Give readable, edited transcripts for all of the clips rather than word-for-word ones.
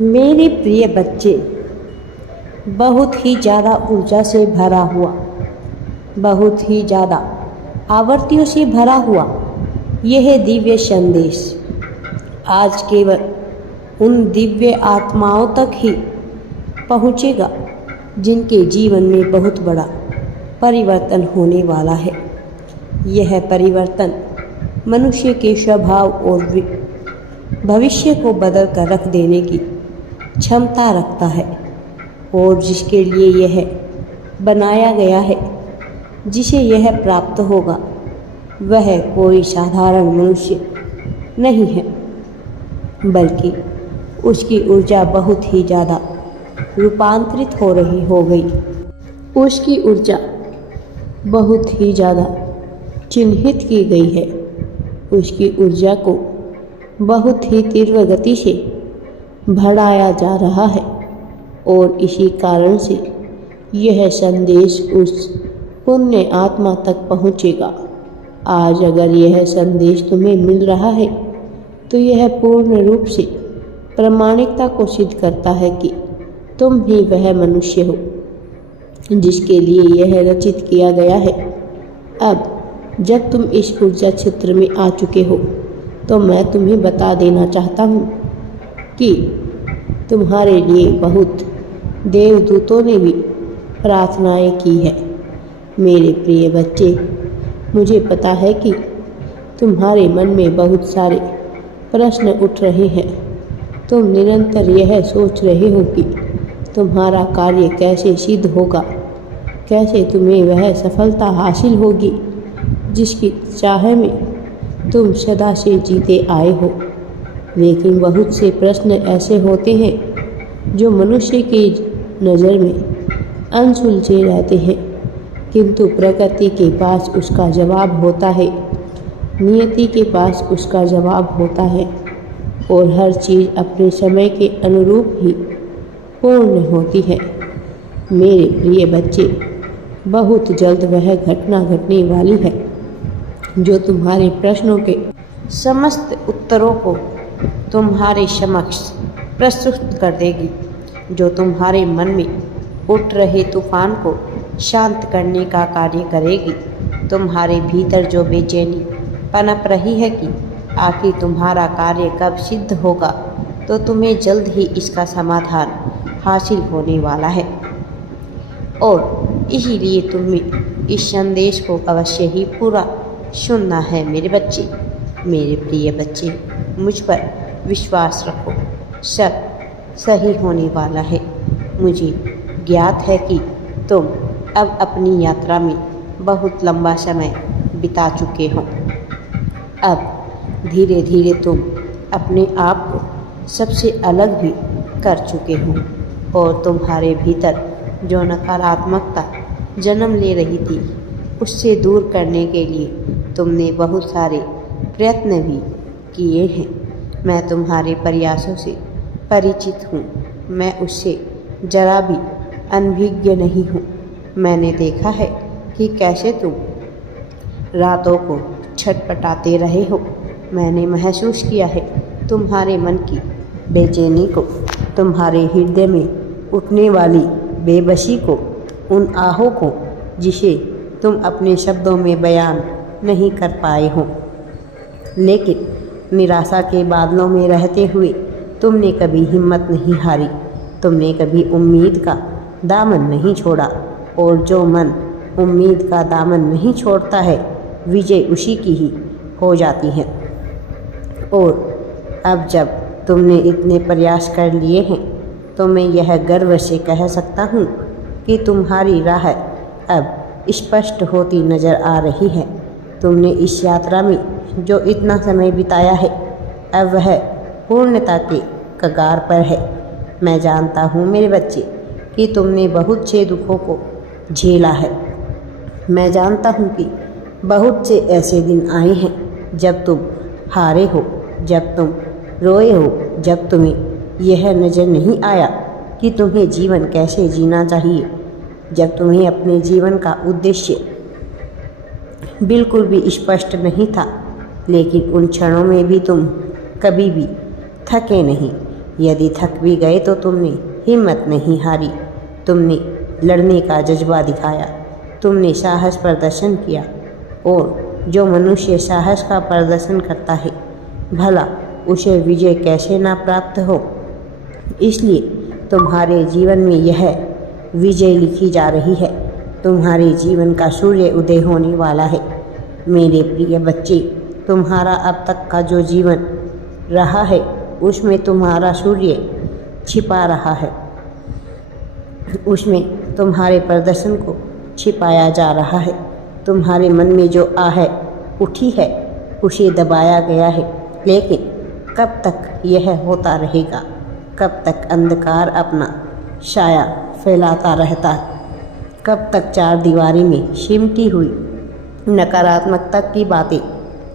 मेरे प्रिय बच्चे, बहुत ही ज़्यादा ऊर्जा से भरा हुआ, बहुत ही ज़्यादा आवर्तियों से भरा हुआ यह दिव्य संदेश आज केवल उन दिव्य आत्माओं तक ही पहुँचेगा जिनके जीवन में बहुत बड़ा परिवर्तन होने वाला है। यह परिवर्तन मनुष्य के स्वभाव और भविष्य को बदल कर रख देने की क्षमता रखता है और जिसके लिए यह बनाया गया है, जिसे यह प्राप्त होगा, वह कोई साधारण मनुष्य नहीं है, बल्कि उसकी ऊर्जा बहुत ही ज़्यादा रूपांतरित हो रही हो गई। उसकी ऊर्जा बहुत ही ज़्यादा चिन्हित की गई है। उसकी ऊर्जा को बहुत ही तीव्र गति से बढ़ाया जा रहा है और इसी कारण से यह संदेश उस पुण्य आत्मा तक पहुँचेगा। आज अगर यह संदेश तुम्हें मिल रहा है तो यह पूर्ण रूप से प्रामाणिकता को सिद्ध करता है कि तुम ही वह मनुष्य हो जिसके लिए यह रचित किया गया है। अब जब तुम इस ऊर्जा क्षेत्र में आ चुके हो तो मैं तुम्हें बता देना चाहता हूँ कि तुम्हारे लिए बहुत देवदूतों ने भी प्रार्थनाएं की है। मेरे प्रिय बच्चे, मुझे पता है कि तुम्हारे मन में बहुत सारे प्रश्न उठ रहे हैं। तुम निरंतर यह सोच रहे हो कि तुम्हारा कार्य कैसे सिद्ध होगा, कैसे तुम्हें वह सफलता हासिल होगी जिसकी चाह में तुम सदा से जीते आए हो। लेकिन बहुत से प्रश्न ऐसे होते हैं जो मनुष्य की नज़र में अनसुलझे रहते हैं, किंतु प्रकृति के पास उसका जवाब होता है, नियति के पास उसका जवाब होता है और हर चीज़ अपने समय के अनुरूप ही पूर्ण होती है। मेरे प्रिय बच्चे, बहुत जल्द वह घटना घटने वाली है जो तुम्हारे प्रश्नों के समस्त उत्तरों को तुम्हारे समक्ष प्रस्तुत कर देगी, जो तुम्हारे मन में उठ रहे तूफान को शांत करने का कार्य करेगी। तुम्हारे भीतर जो बेचैनी पनप रही है कि आखिर तुम्हारा कार्य कब सिद्ध होगा, तो तुम्हें जल्द ही इसका समाधान हासिल होने वाला है और इसीलिए तुम्हें इस संदेश को अवश्य ही पूरा सुनना है। मेरे बच्चे, मेरे प्रिय बच्चे, मुझ पर विश्वास रखो, सब सही होने वाला है। मुझे ज्ञात है कि तुम अब अपनी यात्रा में बहुत लंबा समय बिता चुके हो। अब धीरे धीरे तुम अपने आप को सबसे अलग भी कर चुके हो और तुम्हारे भीतर जो नकारात्मकता जन्म ले रही थी, उससे दूर करने के लिए तुमने बहुत सारे प्रयत्न भी किए हैं। मैं तुम्हारे प्रयासों से परिचित हूँ, मैं उससे जरा भी अनभिज्ञ नहीं हूँ। मैंने देखा है कि कैसे तुम रातों को छटपटाते रहे हो। मैंने महसूस किया है तुम्हारे मन की बेचैनी को, तुम्हारे हृदय में उठने वाली बेबसी को, उन आहों को जिसे तुम अपने शब्दों में बयान नहीं कर पाए हो। लेकिन निराशा के बादलों में रहते हुए तुमने कभी हिम्मत नहीं हारी, तुमने कभी उम्मीद का दामन नहीं छोड़ा और जो मन उम्मीद का दामन नहीं छोड़ता है, विजय उसी की ही हो जाती है। और अब जब तुमने इतने प्रयास कर लिए हैं तो मैं यह गर्व से कह सकता हूँ कि तुम्हारी राह अब स्पष्ट होती नज़र आ रही है। तुमने इस यात्रा में जो इतना समय बिताया है, अब वह पूर्णता के कगार पर है। मैं जानता हूँ मेरे बच्चे कि तुमने बहुत से दुखों को झेला है। मैं जानता हूँ कि बहुत से ऐसे दिन आए हैं जब तुम हारे हो, जब तुम रोए हो, जब तुम्हें यह नज़र नहीं आया कि तुम्हें जीवन कैसे जीना चाहिए, जब तुम्हें अपने जीवन का उद्देश्य बिल्कुल भी स्पष्ट नहीं था। लेकिन उन क्षणों में भी तुम कभी भी थके नहीं। यदि थक भी गए तो तुमने हिम्मत नहीं हारी, तुमने लड़ने का जज्बा दिखाया, तुमने साहस प्रदर्शन किया। और जो मनुष्य साहस का प्रदर्शन करता है, भला उसे विजय कैसे ना प्राप्त हो। इसलिए तुम्हारे जीवन में यह विजय लिखी जा रही है। तुम्हारे जीवन का सूर्य उदय होने वाला है। मेरे प्रिय बच्चे, तुम्हारा अब तक का जो जीवन रहा है उसमें तुम्हारा सूर्य छिपा रहा है, उसमें तुम्हारे प्रदर्शन को छिपाया जा रहा है। तुम्हारे मन में जो आहे उठी है उसे दबाया गया है। लेकिन कब तक यह होता रहेगा? कब तक अंधकार अपना साया फैलाता रहता है? कब तक चार दीवारी में सिमटी हुई नकारात्मकता की बातें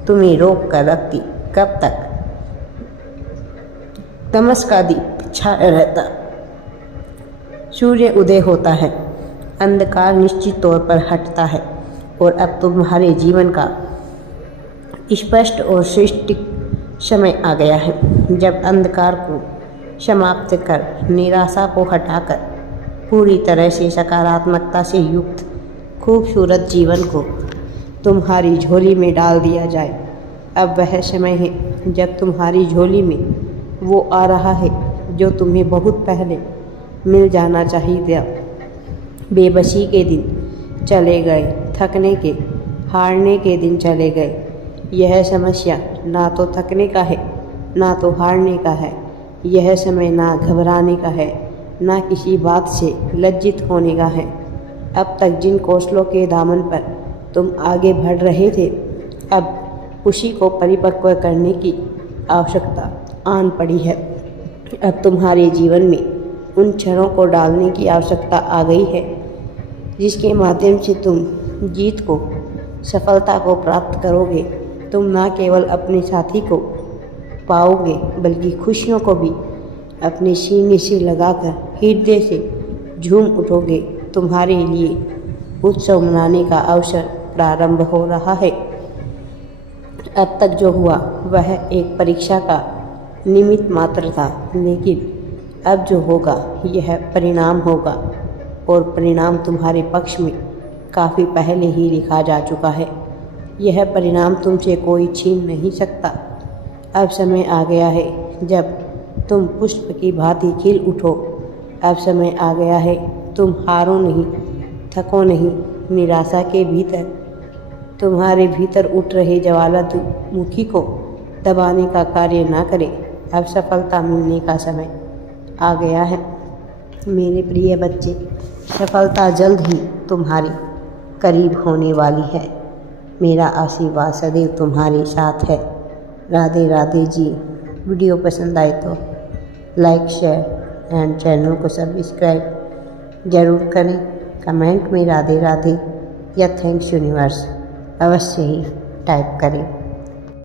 तुम्हें रोक कर रखती? कब तक तमस का दीप छाया रहता? सूर्य उदय होता है, अंधकार निश्चित तौर पर हटता है और अब तुम्हारे जीवन का स्पष्ट और श्रेष्ठ समय आ गया है, जब अंधकार को समाप्त कर, निराशा को हटाकर पूरी तरह से सकारात्मकता से युक्त खूबसूरत जीवन को तुम्हारी झोली में डाल दिया जाए। अब वह समय है जब तुम्हारी झोली में वो आ रहा है जो तुम्हें बहुत पहले मिल जाना चाहिए। बेबसी के दिन चले गए, थकने के, हारने के दिन चले गए। यह समस्या ना तो थकने का है, ना तो हारने का है। यह समय ना घबराने का है, ना किसी बात से लज्जित होने का है। अब तक जिन कौशलों के दामन पर तुम आगे बढ़ रहे थे, अब उसी को परिपक्व करने की आवश्यकता आन पड़ी है। अब तुम्हारे जीवन में उन क्षणों को डालने की आवश्यकता आ गई है जिसके माध्यम से तुम जीत को, सफलता को प्राप्त करोगे। तुम न केवल अपने साथी को पाओगे बल्कि खुशियों को भी अपने सीने से लगाकर हृदय से झूम उठोगे। तुम्हारे लिए उत्सव मनाने का अवसर प्रारंभ हो रहा है। अब तक जो हुआ वह एक परीक्षा का निमित्त मात्र था, लेकिन अब जो होगा यह परिणाम होगा और परिणाम तुम्हारे पक्ष में काफ़ी पहले ही लिखा जा चुका है। यह परिणाम तुमसे कोई छीन नहीं सकता। अब समय आ गया है जब तुम पुष्प की भांति खिल उठो। अब समय आ गया है तुम हारो नहीं, थको नहीं। निराशा के भीतर, तुम्हारे भीतर उठ रहे ज्वालामुखी को दबाने का कार्य ना करें। अब सफलता मिलने का समय आ गया है मेरे प्रिय बच्चे। सफलता जल्द ही तुम्हारी करीब होने वाली है। मेरा आशीर्वाद सदैव तुम्हारे साथ है। राधे राधे जी। वीडियो पसंद आए तो लाइक, शेयर एंड चैनल को सब्सक्राइब ज़रूर करें। कमेंट में राधे राधे या थैंक्स यूनिवर्स अवश्य ही टाइप करें।